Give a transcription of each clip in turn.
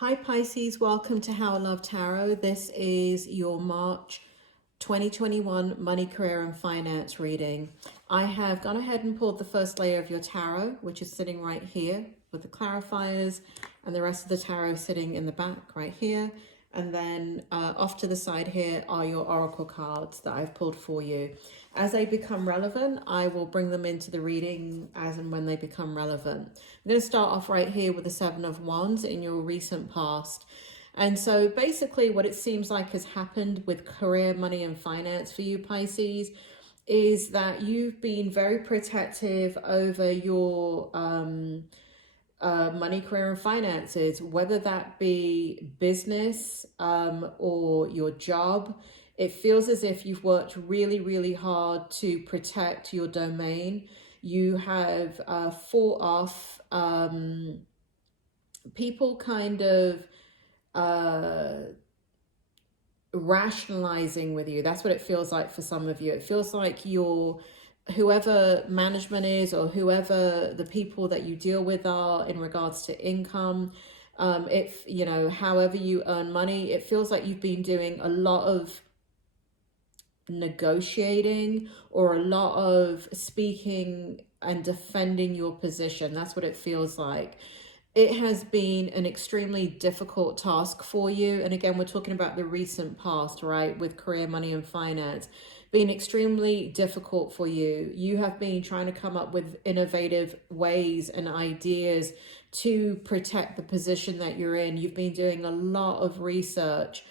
Hi Pisces, welcome to How I Love Tarot. This is your March 2021 money, career and finance reading. I have gone ahead and pulled the first layer of your tarot, which is sitting right here with the clarifiers, and the rest of the tarot sitting in the back right here. And then off to the side here are your oracle cards that I've pulled for you. As they become relevant, I will bring them into the reading as and when they become relevant. I'm going to start off right here with the Seven of Wands in your recent past. And so basically what it seems like has happened with career, money and finance for you, Pisces, is that you've been very protective over your money, career and finances, whether that be business or your job. It feels as if you've worked really, really hard to protect your domain. You have fought off people kind of rationalizing with you. That's what it feels like for some of you. It feels like your whoever management is, or whoever the people that you deal with are in regards to income, if you know, however you earn money, it feels like you've been doing a lot of negotiating or a lot of speaking and defending your position. That's what it feels like. It has been an extremely difficult task for you. And again, we're talking about the recent past, right? With career, money and finance being extremely difficult for you. You have been trying to come up with innovative ways and ideas to protect the position that you're in. You've been doing a lot of research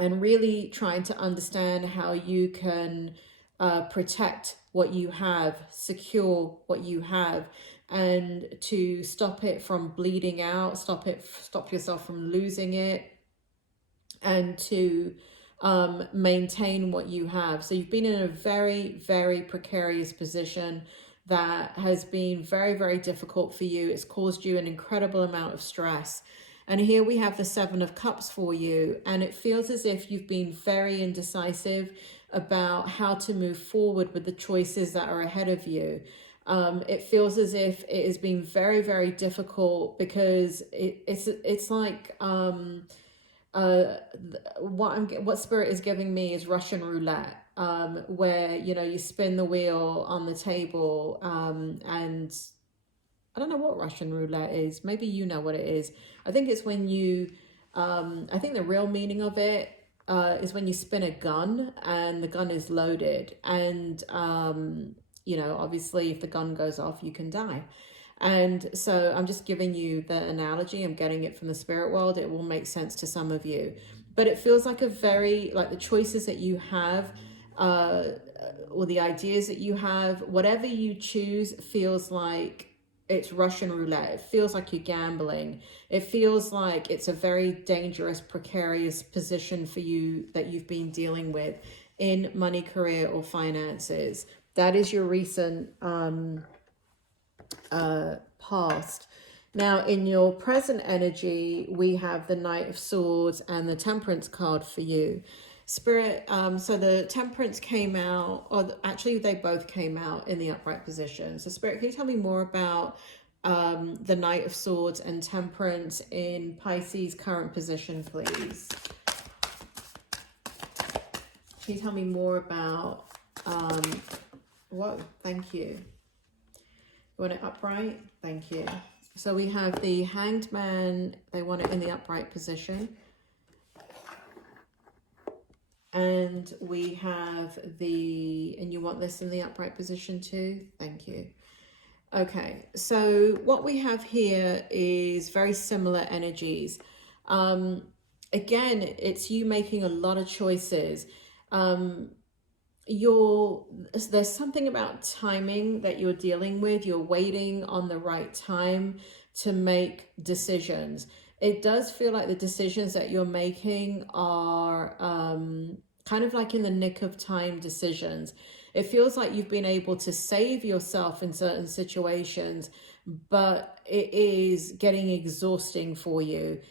and really trying to understand how you can protect what you have, secure what you have, and to stop it from bleeding out, stop yourself from losing it, and to maintain what you have. So you've been in a very, very precarious position that has been very, very difficult for you. It's caused you an incredible amount of stress. And here we have the Seven of Cups for you. And it feels as if you've been very indecisive about how to move forward with the choices that are ahead of you. It feels as if it has been very, very difficult because it's like what Spirit is giving me is Russian roulette, where, you know, you spin the wheel on the table, and I don't know what Russian roulette is. Maybe you know what it is. I think it's when you, I think the real meaning of it is when you spin a gun and the gun is loaded. And, you know, obviously if the gun goes off, you can die. And so I'm just giving you the analogy. I'm getting it from the spirit world. It will make sense to some of you. But it feels like a very, like the choices that you have, or the ideas that you have, whatever you choose feels like it's Russian roulette. It feels like you're gambling. It feels like it's a very dangerous, precarious position for you that you've been dealing with in money, career, or finances. That is your recent past. Now, in your present energy, we have the Knight of Swords and the Temperance card for you. Spirit, so the Temperance came out, or actually they both came out in the upright position. So Spirit, can you tell me more about the Knight of Swords and Temperance in Pisces' current position, please? Can you tell me more about, whoa, thank you. You want it upright? Thank you. So we have the Hanged Man, they want it in the upright position. And we have the, and you want this in the upright position too? Thank you. Okay, so what we have here is very similar energies. Again, it's you making a lot of choices. There's something about timing that you're dealing with. You're waiting on the right time to make decisions. It does feel like the decisions that you're making are kind of like in the nick of time decisions. It feels like you've been able to save yourself in certain situations, but it is getting exhausting for you.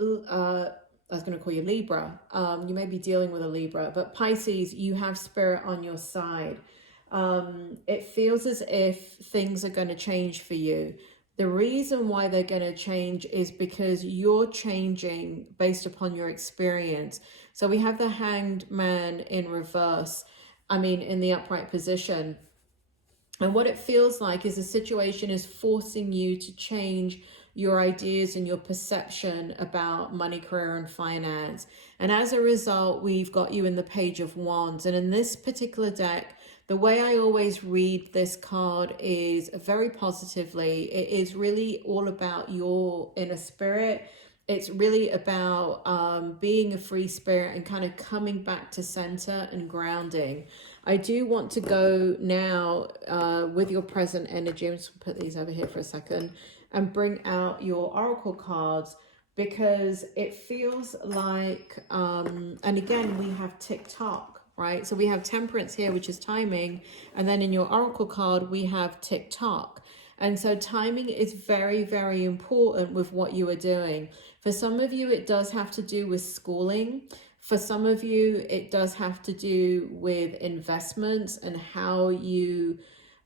I was going to call you Libra. You may be dealing with a Libra, but Pisces, you have Spirit on your side. It feels as if things are going to change for you. The reason why they're going to change is because you're changing based upon your experience. So we have the Hanged Man in reverse, I mean, in the upright position. And what it feels like is the situation is forcing you to change your ideas and your perception about money, career, and finance. And as a result, we've got you in the Page of Wands. And in this particular deck, the way I always read this card is very positively. It is really all about your inner spirit. It's really about being a free spirit and kind of coming back to center and grounding. I do want to go now with your present energy. I'm just going to put these over here for a second and bring out your oracle cards, because it feels like, and again, we have tick-tock, right? So we have temperance here, which is timing. And then in your oracle card, we have tick-tock. And so timing is very, very important with what you are doing. For some of you, it does have to do with schooling. For some of you, it does have to do with investments and how you,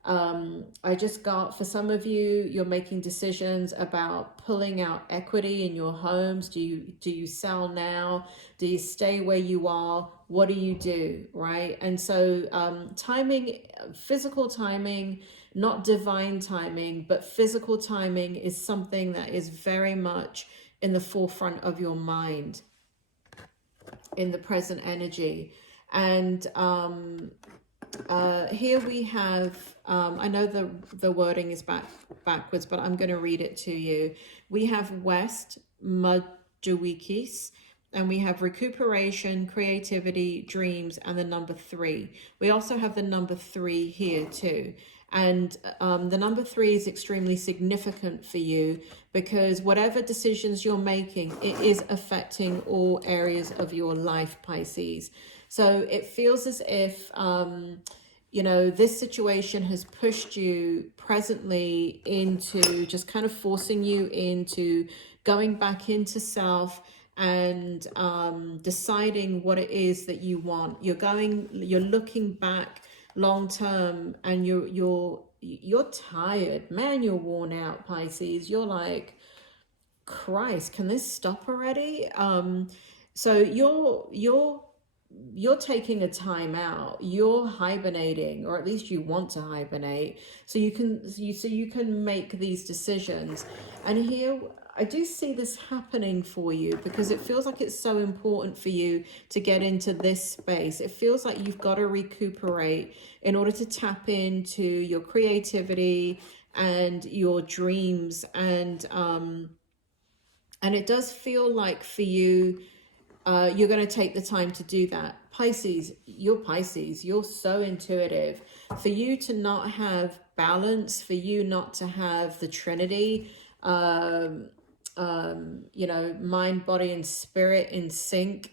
I just got, for some of you, you're making decisions about pulling out equity in your homes. Do you sell now? Do you stay where you are? What do you do, right? And so timing, physical timing, not divine timing, but physical timing is something that is very much in the forefront of your mind, in the present energy. And here we have, I know the wording is backwards, but I'm going to read it to you. We have West Majewikis, and we have recuperation, creativity, dreams, and the number 3. We also have the number 3 here too. And the number 3 is extremely significant for you, because whatever decisions you're making, it is affecting all areas of your life, Pisces. So it feels as if, you know, this situation has pushed you presently into just kind of forcing you into going back into self and deciding what it is that you want. You're looking back long term, and you're tired, man. You're worn out, Pisces. You're like, Christ, can this stop already? So you're taking a time out. You're hibernating, or at least you want to hibernate, so you can make these decisions. And here I do see this happening for you, because it feels like it's so important for you to get into this space. It feels like you've got to recuperate in order to tap into your creativity and your dreams. And it does feel like for you, you're going to take the time to do that. Pisces, you're so intuitive. For you to not have balance, for you not to have the Trinity, you know, mind, body, and spirit in sync,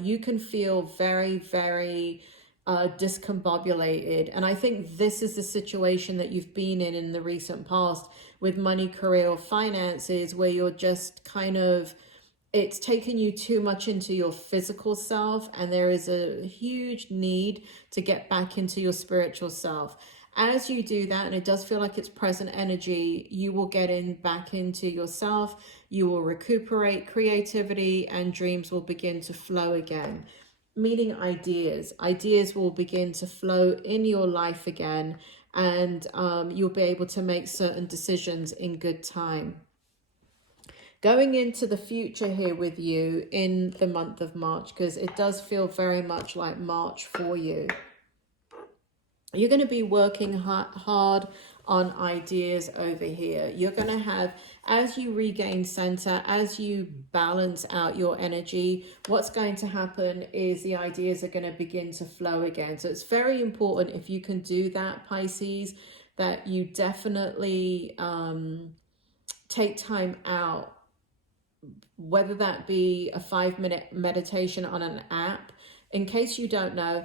you can feel very, very discombobulated. And I think this is the situation that you've been in the recent past with money, career, or finances, where you're just kind of, it's taken you too much into your physical self, and there is a huge need to get back into your spiritual self. As you do that, and it does feel like it's present energy, you will get back into yourself, you will recuperate, creativity and dreams will begin to flow again. Meaning ideas will begin to flow in your life again, and you'll be able to make certain decisions in good time. Going into the future here with you in the month of March, because it does feel very much like March for you. You're going to be working hard on ideas over here. You're going to have, as you regain center, as you balance out your energy, what's going to happen is the ideas are going to begin to flow again. So it's very important, if you can do that, Pisces, that you definitely take time out, whether that be a 5-minute meditation on an app. In case you don't know,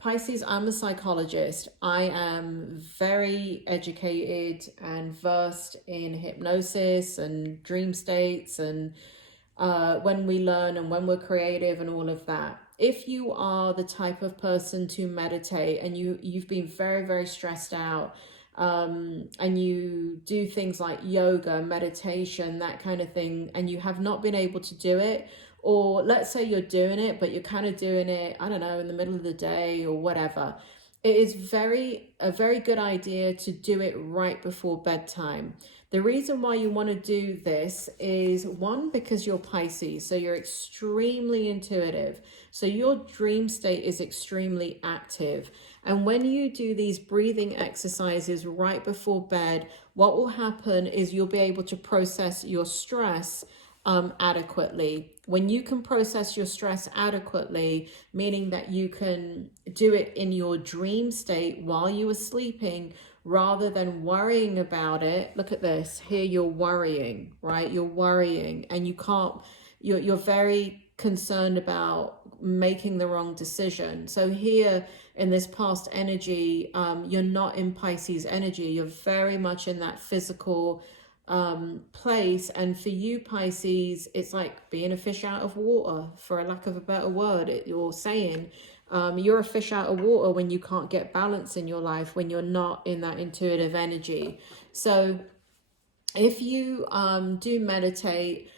Pisces, I'm a psychologist. I am very educated and versed in hypnosis and dream states, and when we learn and when we're creative and all of that. If you are the type of person to meditate and you've been very, very stressed out, and you do things like yoga, meditation, that kind of thing, and you have not been able to do it, or let's say you're doing it, but you're kind of doing it, I don't know, in the middle of the day or whatever, it is a very good idea to do it right before bedtime. The reason why you want to do this is, one, because you're Pisces, so you're extremely intuitive. So your dream state is extremely active. And when you do these breathing exercises right before bed, what will happen is you'll be able to process your stress adequately. When you can process your stress adequately, meaning that you can do it in your dream state while you are sleeping, rather than worrying about it. Look at this here, you're worrying, right? You're worrying, and you can't, you're very concerned about making the wrong decision. So here in this past energy, you're not in Pisces energy, you're very much in that physical place. And for you, Pisces, it's like being a fish out of water, for a lack of a better word. You're saying you're a fish out of water when you can't get balance in your life, when you're not in that intuitive energy. So if you do meditate,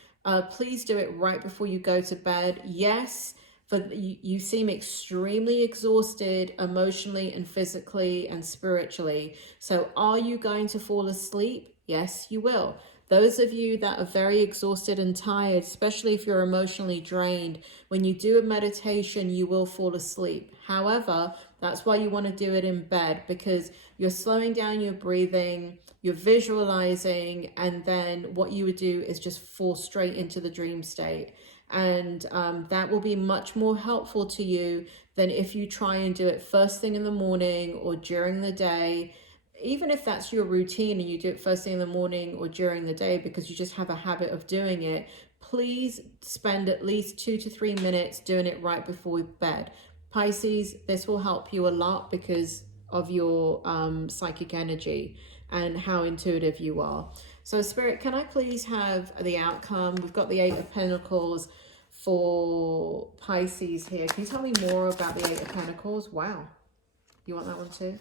please do it right before you go to bed. Yes, but you seem extremely exhausted emotionally and physically and spiritually. So are you going to fall asleep? Yes, you will. Those of you that are very exhausted and tired, especially if you're emotionally drained, when you do a meditation, you will fall asleep. However, that's why you want to do it in bed, because you're slowing down your breathing, you're visualizing, and then what you would do is just fall straight into the dream state. And that will be much more helpful to you than if you try and do it first thing in the morning or during the day. Even if that's your routine and you do it first thing in the morning or during the day because you just have a habit of doing it, please spend at least 2 to 3 minutes doing it right before bed. Pisces, this will help you a lot because of your psychic energy and how intuitive you are. So Spirit, can I please have the outcome? We've got the Eight of Pentacles for Pisces here. Can you tell me more about the Eight of Pentacles? Wow. You want that one too?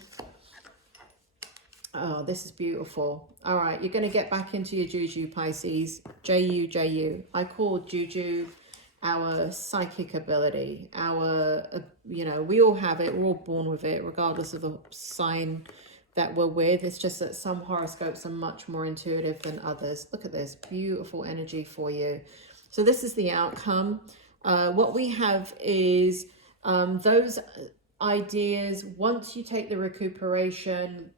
Oh, this is beautiful. All right, you're going to get back into your juju, Pisces. J-U-J-U. I call juju our psychic ability. Our, you know, we all have it. We're all born with it, regardless of the sign that we're with. It's just that some horoscopes are much more intuitive than others. Look at this. Beautiful energy for you. So this is the outcome. What we have is those ideas. Once you take the recuperation,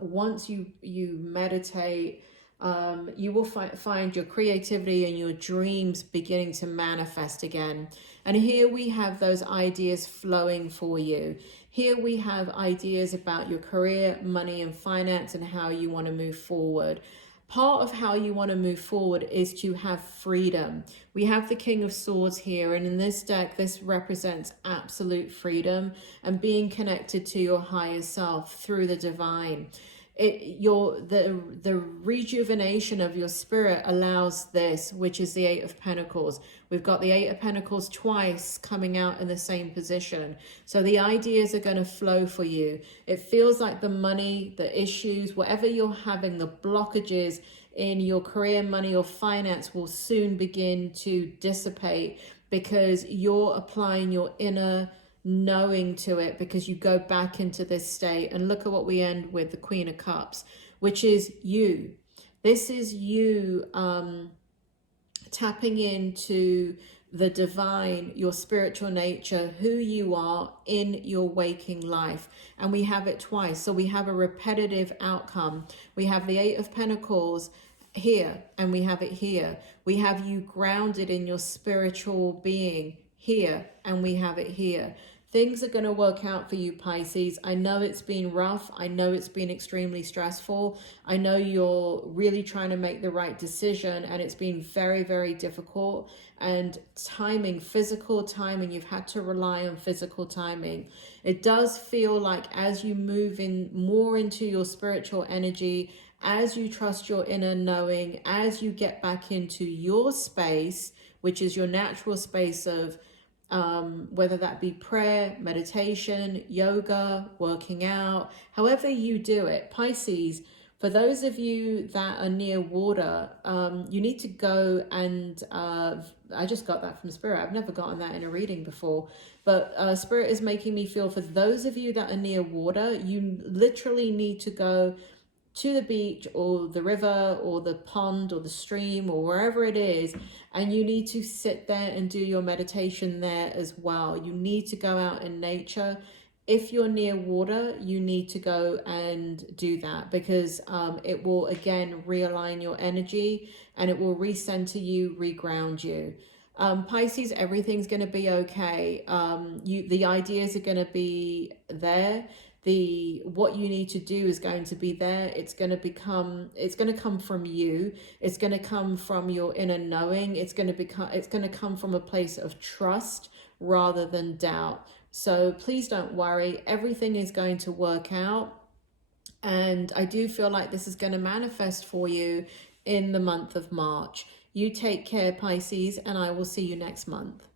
once you meditate, you will find your creativity and your dreams beginning to manifest again. And here we have those ideas flowing for you. Here we have ideas about your career, money and finance, and how you want to move forward. Part of how you want to move forward is to have freedom. We have the King of Swords here, and in this deck, this represents absolute freedom and being connected to your higher self through the divine. The rejuvenation of your spirit allows this, which is the Eight of Pentacles. We've got the Eight of Pentacles twice coming out in the same position. So the ideas are going to flow for you. It feels like the money, the issues, whatever you're having, the blockages in your career, money or finance will soon begin to dissipate because you're applying your inner knowing to it, because you go back into this state. And look at what we end with, the Queen of Cups, which is you. This is you tapping into the divine, your spiritual nature, who you are in your waking life. And we have it twice. So we have a repetitive outcome. We have the Eight of Pentacles here, and we have it here. We have you grounded in your spiritual being here, and we have it here. Things are going to work out for you, Pisces. I know it's been rough. I know it's been extremely stressful. I know you're really trying to make the right decision, and it's been very, very difficult. And timing, physical timing, you've had to rely on physical timing. It does feel like as you move in more into your spiritual energy, as you trust your inner knowing, as you get back into your space, which is your natural space of whether that be prayer, meditation, yoga, working out, however you do it. Pisces, for those of you that are near water, you need to go and, I just got that from Spirit. I've never gotten that in a reading before. But Spirit is making me feel for those of you that are near water, you literally need to go to the beach or the river or the pond or the stream or wherever it is, and you need to sit there and do your meditation there as well. You need to go out in nature. If you're near water, you need to go and do that, because it will again realign your energy and it will recenter you, reground you. Pisces, everything's going to be okay. The ideas are going to be there. What you need to do is going to be there. It's going to come from you. It's going to come from your inner knowing. It's going to come from a place of trust rather than doubt. So please don't worry. Everything is going to work out. And I do feel like this is going to manifest for you in the month of March. You take care, Pisces, and I will see you next month.